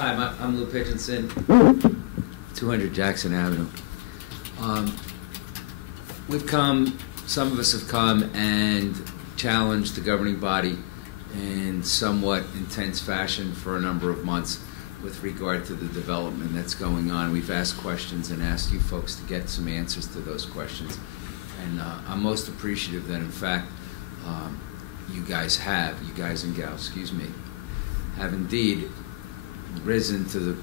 Hi, I'm Lou Pitchinson, 200 Jackson Avenue. Some of us have come and challenged the governing body in somewhat intense fashion for a number of months with regard to the development that's going on. We've asked questions and asked you folks to get some answers to those questions. And I'm most appreciative that, in fact, you guys and gals, excuse me, have indeed risen to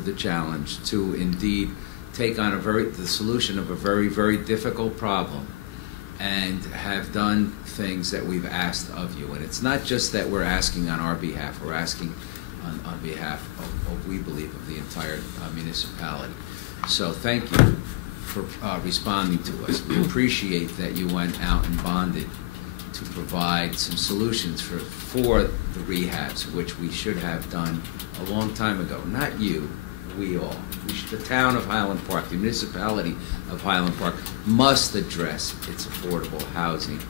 the challenge to indeed take on the solution of a very, very difficult problem and have done things that we've asked of you. And it's not just that we're asking on our behalf, we're asking on behalf of we believe, of the entire municipality. So thank you for responding to us. We appreciate that you went out and bonded to provide some solutions for the rehabs, which we should have done a long time ago. Not you, we all. The town of Highland Park, the municipality of Highland Park, must address its affordable housing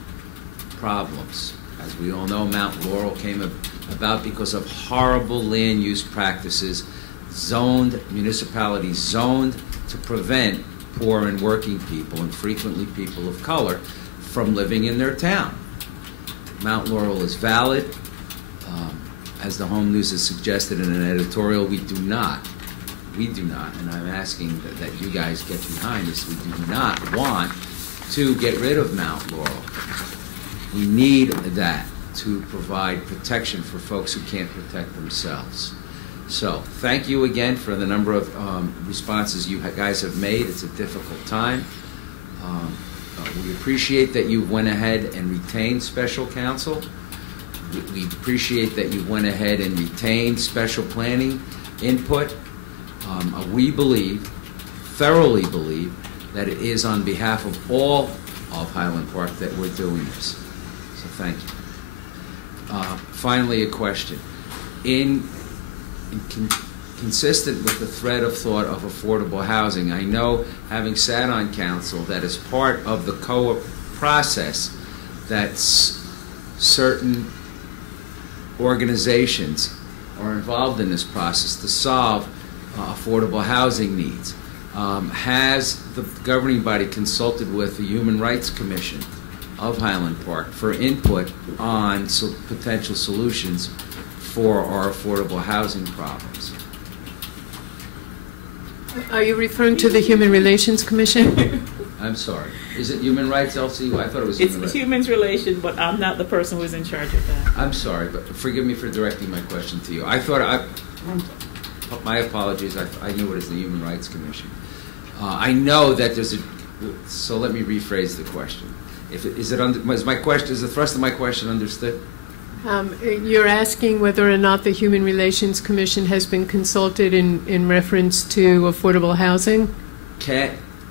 problems. As we all know, Mount Laurel came about because of horrible land use practices, municipalities zoned to prevent poor and working people, and frequently people of color, from living in their town. Mount Laurel is valid. As the Home News has suggested in an editorial, we do not, and I'm asking that you guys get behind this, we do not want to get rid of Mount Laurel. We need that to provide protection for folks who can't protect themselves. So thank you again for the number of responses you guys have made. It's a difficult time. We appreciate that you went ahead and retained special counsel. We appreciate that you went ahead and retained special planning input. We thoroughly believe, that it is on behalf of all of Highland Park that we're doing this. So thank you. Finally, a question. Consistent with the thread of thought of affordable housing, I know, having sat on council, that as part of the COA process, that certain organizations are involved in this process to solve affordable housing needs. Has the governing body consulted with the Human Rights Commission of Highland Park for input on potential solutions for our affordable housing problems? Are you referring to the Human Relations Commission? I'm sorry. Is it Human Rights, LC? I thought it was Human Rights. It's Human Relations, but I'm not the person who's in charge of that. I'm sorry, but forgive me for directing my question to you. I thought my apologies. I knew it as the Human Rights Commission. I know that there's so let me rephrase the question. Is the thrust of my question understood? You're asking whether or not the Human Relations Commission has been consulted in reference to affordable housing?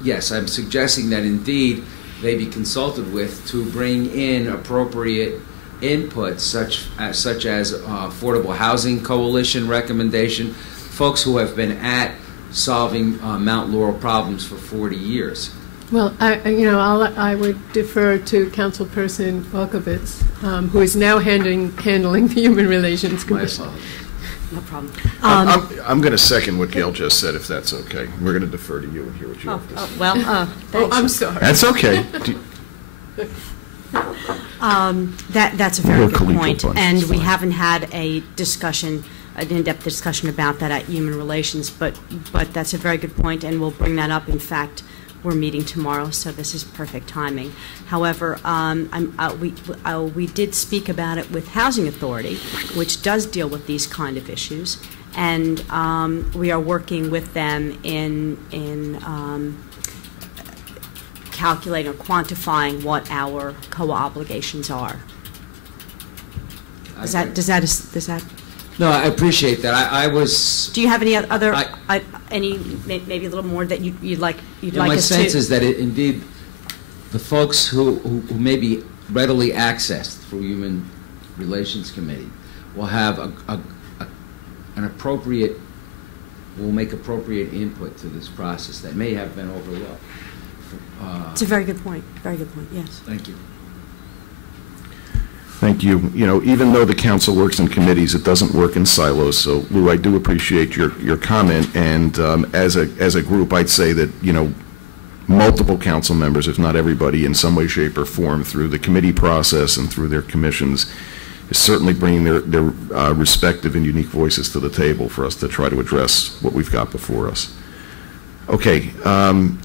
Yes, I'm suggesting that indeed they be consulted with to bring in appropriate input, such as Affordable Housing Coalition recommendation, folks who have been at solving Mount Laurel problems for 40 years. Well, I would defer to Councilperson Volkovitz, who is now handling the Human Relations Commission. My apologies. No problem. I'm going to second what Gail just said, if that's okay. We're going to defer to you and hear what you have to say. Oh, I'm sorry. That's okay. That's a very good point, and we haven't had an in-depth discussion about that at Human Relations, but that's a very good point, and we'll bring that up. In fact, we're meeting tomorrow, so this is perfect timing. However, we did speak about it with Housing Authority, which does deal with these kind of issues, and we are working with them in calculating or quantifying what our COA obligations are. Does that? No, I appreciate that. I was. Do you have any other, maybe a little more that you'd like us to? My sense is that indeed, the folks who may be readily accessed through Human Relations Committee will have will make appropriate input to this process that may have been overlooked. It's a very good point. Very good point. Yes. Thank you. Thank you. You know, even though the council works in committees, it doesn't work in silos. So, Lou, I do appreciate your comment. And as a group, I'd say that, you know, multiple council members, if not everybody, in some way, shape, or form, through the committee process and through their commissions, is certainly bringing their respective and unique voices to the table for us to try to address what we've got before us. Okay.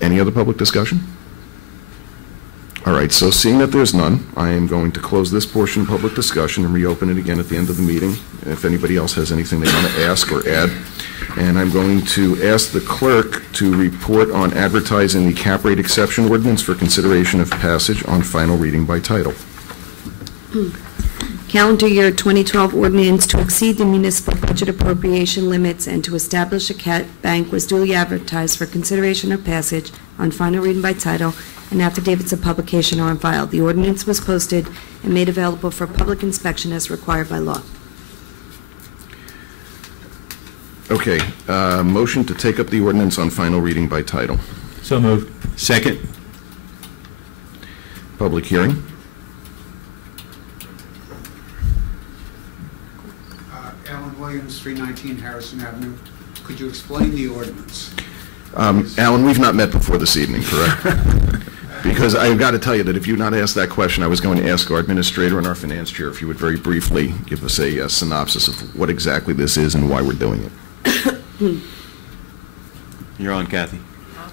Any other public discussion? All right, so seeing that there's none, I am going to close this portion of public discussion and reopen it again at the end of the meeting, if anybody else has anything they want to ask or add. And I'm going to ask the clerk to report on advertising the cap rate exception ordinance for consideration of passage on final reading by title. Calendar year 2012 ordinance to exceed the municipal budget appropriation limits and to establish a cat bank was duly advertised for consideration of passage on final reading by title, and affidavits of publication are on file. The ordinance was posted and made available for public inspection as required by law. Okay, motion to take up the ordinance on final reading by title. So moved. Second. Public hearing. Alan Williams, 319 Harrison Avenue. Could you explain the ordinance? Alan, we've not met before this evening, correct? Because I've got to tell you that if you not asked that question, I was going to ask our administrator and our finance chair if you would very briefly give us a synopsis of what exactly this is and why we're doing it. You're on, Kathy.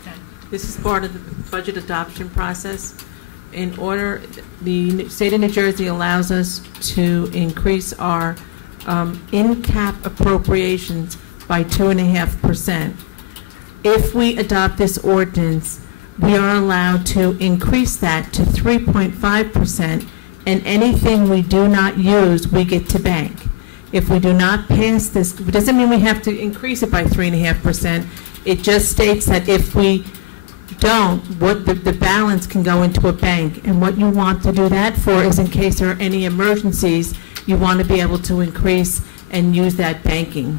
Okay. This is part of the budget adoption process. In order, the state of New Jersey allows us to increase our in-cap appropriations by 2.5%. If we adopt this ordinance, we are allowed to increase that to 3.5%, and anything we do not use, we get to bank. If we do not pass this, it doesn't mean we have to increase it by 3.5%. It just states that if we don't, what the balance can go into a bank. And what you want to do that for is in case there are any emergencies, you want to be able to increase and use that banking.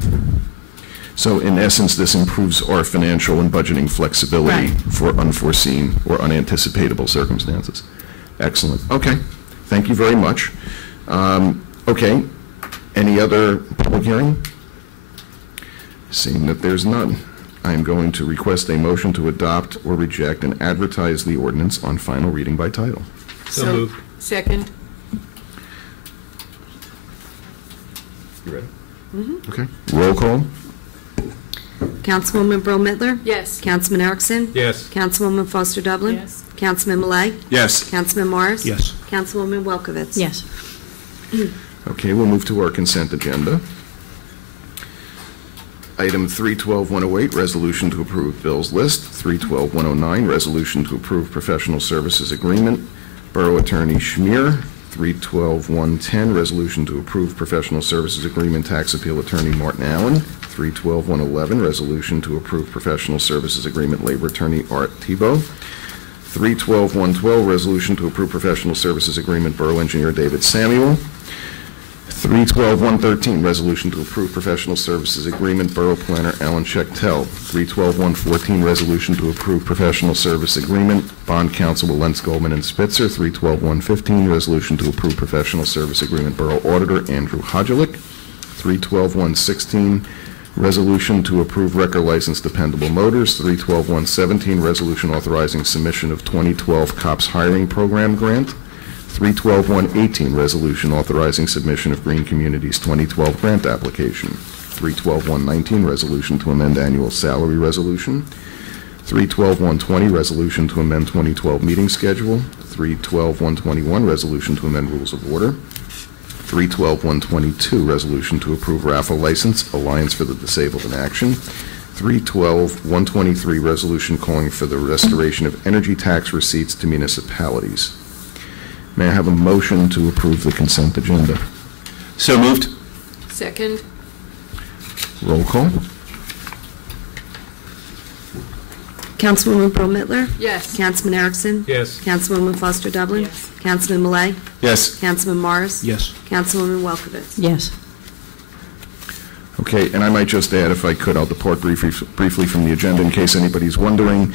So in essence, this improves our financial and budgeting flexibility Right. for unforeseen or unanticipatable circumstances. Excellent. Okay. Thank you very much. Okay. Any other public hearing? Seeing that there's none, I am going to request a motion to adopt or reject and advertise the ordinance on final reading by title. So moved. Second. You ready? Mm-hmm. Okay. Roll call. Councilwoman Brill Mittler? Yes. Councilman Erickson? Yes. Councilwoman Foster Dublin? Yes. Councilman Millay? Yes. Councilman Morris? Yes. Councilwoman Welkowitz? Yes. Okay, we'll move to our consent agenda. Item 312-108, resolution to approve bills list. 312-109, resolution to approve professional services agreement. Borough Attorney Schmier. 312-110, resolution to approve professional services agreement. Tax Appeal Attorney Martin Allen. 312-111, resolution to approve professional services agreement. Labor Attorney Art Tebow. 312-112, resolution to approve professional services agreement. Borough Engineer David Samuel. 312-113, resolution to approve professional services agreement. Borough Planner Alan Schechtel. 312-114, resolution to approve professional service agreement. Bond Counsel Lentz, Goldman, and Spitzer. 312-115, resolution to approve professional service agreement. Borough Auditor Andrew Hodgelik. 312-116, resolution to approve wrecker license Dependable Motors. 312-117, resolution authorizing submission of 2012 COPS hiring program grant. 312-118, resolution authorizing submission of Green Communities 2012 grant application. 312-119, resolution to amend annual salary resolution. 312-120, resolution to amend 2012 meeting schedule. 312-121, resolution to amend rules of order. 312-122, resolution to approve raffle license, Alliance for the Disabled in Action. 312-123, resolution calling for the restoration of energy tax receipts to municipalities. May I have a motion to approve the consent agenda? So moved. Second. Roll call. Councilwoman Brill Mittler? Yes. Councilman Erickson? Yes. Councilwoman Foster Dublin? Yes. Councilman Millay? Yes. Councilman Morris? Yes. Councilwoman Welkowitz? Yes. Okay, and I might just add, if I could, I'll depart briefly from the agenda in case anybody's wondering.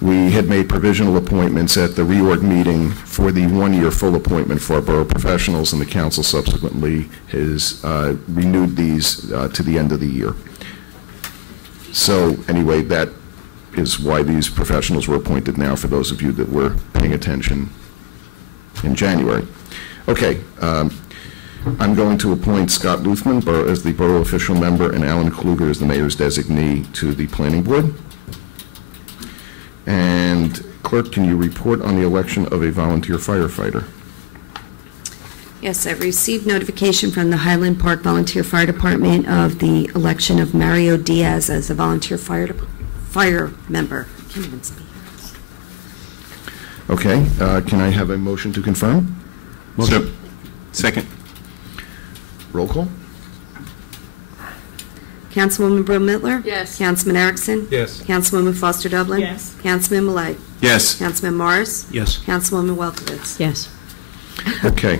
We had made provisional appointments at the reorg meeting for the one-year full appointment for our borough professionals, and the council subsequently has renewed these to the end of the year. So anyway, that is why these professionals were appointed now, for those of you that were paying attention in January. Okay, I'm going to appoint Scott Luthman as the borough official member and Alan Kluger as the mayor's designee to the planning board. And clerk, can you report on the election of a volunteer firefighter? Yes, I've received notification from the Highland Park Volunteer Fire Department of the election of Mario Diaz as a volunteer fire member. Can't even speak. Okay, can I have a motion to confirm? Motion. Second. Roll call? Councilwoman Breaux-Mittler? Yes. Councilman Erickson? Yes. Councilwoman Foster Dublin? Yes. Councilman Malay? Yes. Councilman Morris? Yes. Councilwoman Welkowitz? Yes. Okay.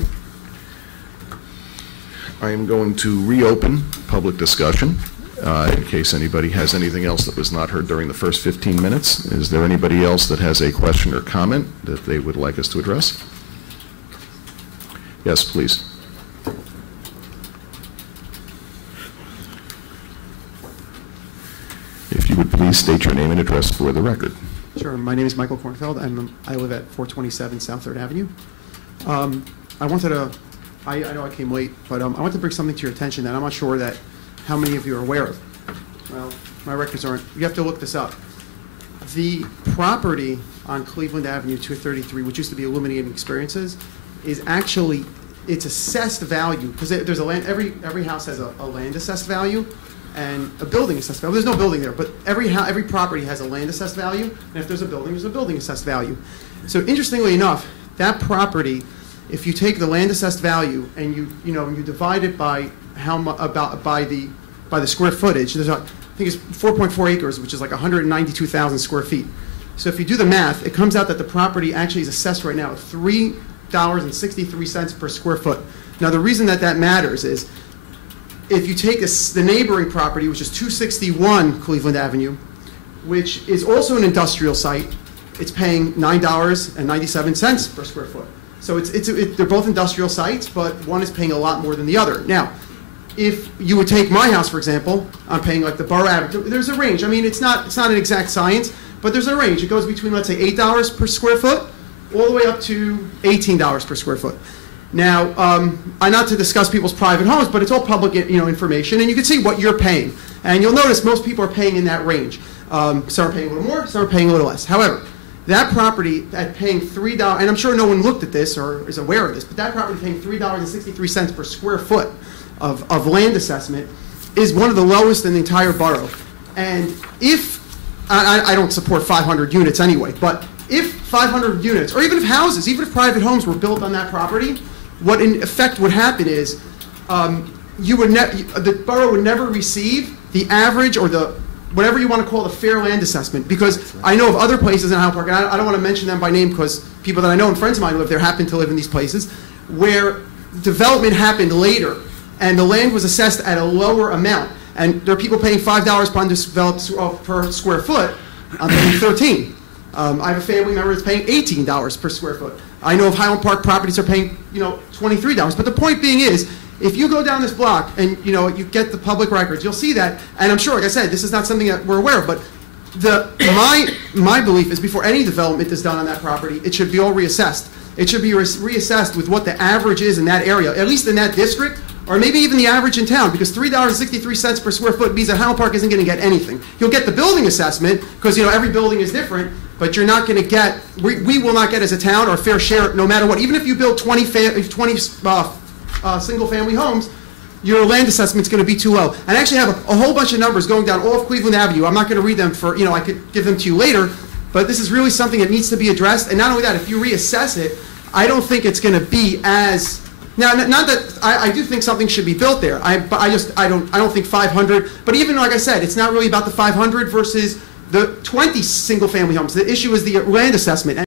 I am going to reopen public discussion in case anybody has anything else that was not heard during the first 15 minutes. Is there anybody else that has a question or comment that they would like us to address? Yes, please. If you would please state your name and address for the record. Sure. My name is Michael Kornfeld. I live at 427 South 3rd Avenue. I know I came late, but I want to bring something to your attention that I'm not sure that how many of you are aware of. Well, my records aren't. You have to look this up. The property on Cleveland Avenue 233, which used to be Illuminating Experiences, is actually, it's assessed value, because there's a land, every house has a land assessed value and a building assessed value. There's no building there, but every property has a land assessed value, and if there's a building assessed value. So interestingly enough, that property, if you take the land assessed value and you divide it by by the square footage, there's I think it's 4.4 acres, which is like 192,000 square feet. So if you do the math, it comes out that the property actually is assessed right now at $3.63 per square foot. Now the reason that matters is if you take the neighboring property, which is 261 Cleveland Avenue, which is also an industrial site, it's paying $9.97 per square foot. So they're both industrial sites, but one is paying a lot more than the other. Now, if you would take my house, for example, I'm paying like the Borough average. There's a range. I mean, it's not an exact science, but there's a range. It goes between, let's say, $8 per square foot all the way up to $18 per square foot. Now, not to discuss people's private homes, but it's all public, information, and you can see what you're paying. And you'll notice most people are paying in that range. Some are paying a little more, some are paying a little less. However, that property at paying $3, and I'm sure no one looked at this or is aware of this, but that property paying $3.63 per square foot of land assessment is one of the lowest in the entire borough. And if, I don't support 500 units anyway, but if 500 units, or even if houses, even if private homes were built on that property, what in effect would happen is the borough would never receive the average or the whatever you want to call the fair land assessment, because I know of other places in Highland Park, and I don't want to mention them by name because people that I know and friends of mine who live there happen to live in these places, where development happened later and the land was assessed at a lower amount. And there are people paying $5 per undeveloped per square foot. I'm paying $13. I have a family member that's paying $18 per square foot. I know of Highland Park properties are paying, $23. But the point being is, if you go down this block and, you get the public records, you'll see that, and I'm sure, like I said, this is not something that we're aware of, but my belief is before any development is done on that property, it should be all reassessed. It should be reassessed with what the average is in that area, at least in that district, or maybe even the average in town, because $3.63 per square foot means that Highland Park isn't going to get anything. You'll get the building assessment, because every building is different, but you're not going to get, we will not get as a town our fair share no matter what. Even if you build 20 single-family homes, your land assessment's going to be too low. And I actually have a whole bunch of numbers going down all of Cleveland Avenue. I'm not going to read them for, I could give them to you later, but this is really something that needs to be addressed. And not only that, if you reassess it, I don't think it's going to be as, now, not that, I do think something should be built there. I don't think 500, but even like I said, it's not really about the 500 versus the 20 single-family homes. The issue is the land assessment.